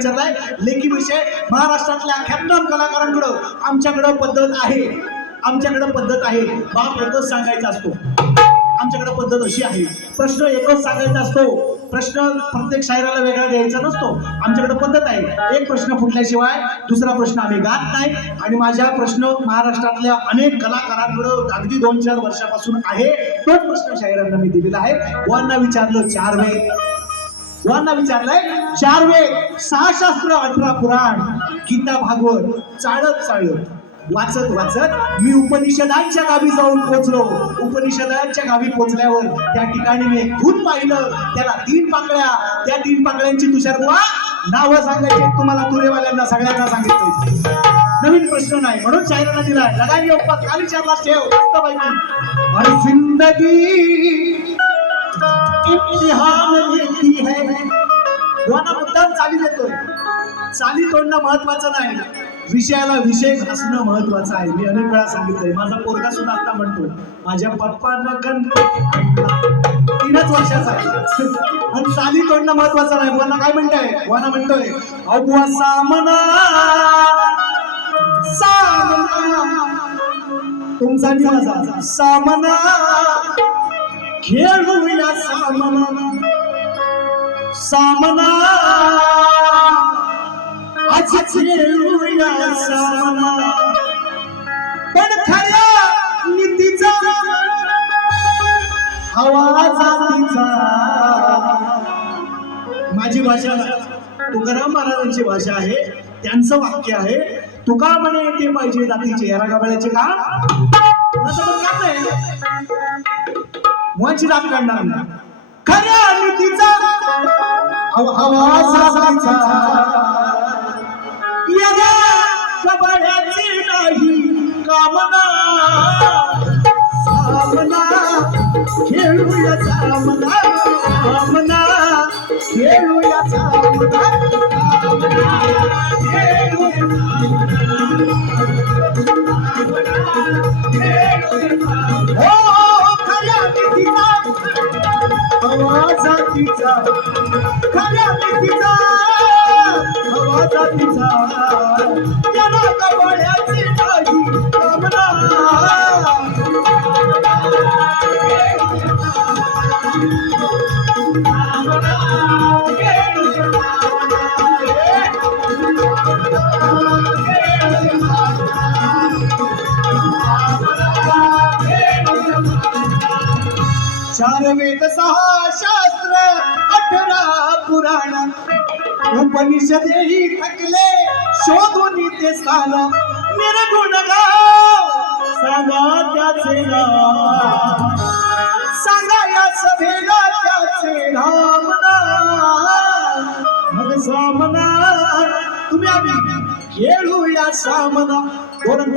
विचारलाय. लेखी विषय महाराष्ट्रातल्या ख्यातनाम कलाकारांकडं आमच्याकडं पद्धत आहे. आमच्याकडं पद्धत आहे. बाप एकच सांगायचा असतो. आमच्याकडे पद्धत अशी आहे. प्रश्न एकच सांगायचा असतो. प्रश्न प्रत्येक शायराला वेगळा द्यायचा नसतो. आमच्याकडे पद्धत आहे. एक प्रश्न फुटल्याशिवाय दुसरा प्रश्न आम्ही गात नाही. आणि माझ्या प्रश्न महाराष्ट्रातल्या अनेक कलाकारांकडे अगदी दोन चार वर्षापासून आहे. तोच प्रश्न शायरांना मी दिलेला आहे. वांना विचारलं चार वेळ वांना विचारलंय चार वेळ सहा शास्त्र अठरा पुराण गीता भागवत चाळत चाळत. वाचत वाचत मी उपनिषदांच्या गावी जाऊन पोचलो. उपनिषदांच्या गावी पोचल्यावर त्या ठिकाणी मी एक भूत पाहिलं. त्याला तीन पाकळ्या. त्या तीन पाकळ्यांची तुषार बुवा नाव सांगायचे. तुम्हाला तुरेवाल्यांना सगळ्यांना सांगितलं नवीन प्रश्न नाही. म्हणून शायरांना दिलाय लगाई उपवास खाली चार लाख ठेव. मस्त पाहिजे अरे जिंदगी इम्तिहान दोना मुद्दाम चाली देतोय. चाली तोडणं महत्वाचं नाही. विषयाला विषय असणं महत्वाचं आहे. मी अनेक वेळा सांगितलंय. माझा पोरगा सुद्धा आता म्हणतो माझ्या पप्पांना कण तीनच वर्षाचा आहे. आणि चाली तोडणं महत्वाचं नाही. बुवांना काय म्हणताय? बुवाना म्हणतोय अबुआ सामना सामना. तुमचा आणि माझा. सामना. खेळूया सामना. सामना. आज खेळूया सामना. पण खऱ्या नीतीचा आवाजातीचा माझी भाषा तुकाराम महाराजांची भाषा आहे. त्यांचं वाक्य आहे तुका म्हणे ते पाहिजे जातीचे. या रागाबाळ्याचे का? कोणाचं पण मुळाची दात काढणार खऱ्या नीतीचा कामना. सामना खेळूया सामना. सामना खेळूया सामना. सामना, खेळूया सामना. आवाजातीचा खऱ्या नीतीचा आवाजातीचा त्याला कवड्याची नाही कामना चार वेद सहा शास्त्र अठरा पुराण. उपनिषदेही थकले शोधून ते स्थान. निर्गुण गाव सांगा त्याचे नाव. सांगा या सभेला त्याचे नाम मग सामना तुम्ही आम्ही खेळूया सामना कोण